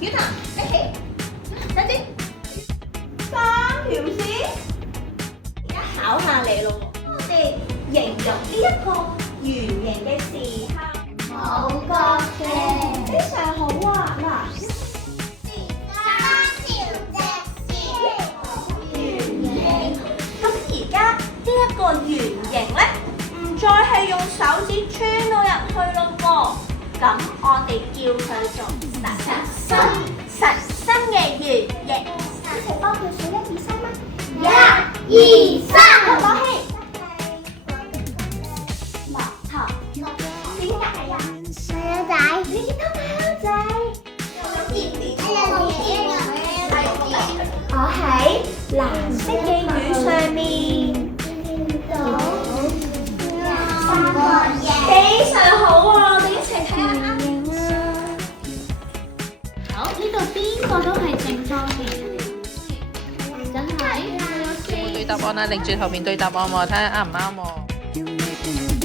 表達一起，等陣三條線。而家考下你咯，我哋形容呢一個圓形嘅時候，冇角嘅，非常好啊！嗱，三條直線，圓形，咁而家呢一個圓形咧，唔再係用手指穿到入去咯喎。咁我哋叫佢做實心嘅圓形。一齊幫佢數1、2、3啦！ 1、2、3，攞氣。木頭，點解啊？細仔，你見到貓仔？我喺藍色嘅魚上面。非常好啊！我哋一齊睇下圓形啊！好，呢度邊個都係正方形，真係。對答案啦，擰轉頭面對答案喎，睇下啱唔啱喎。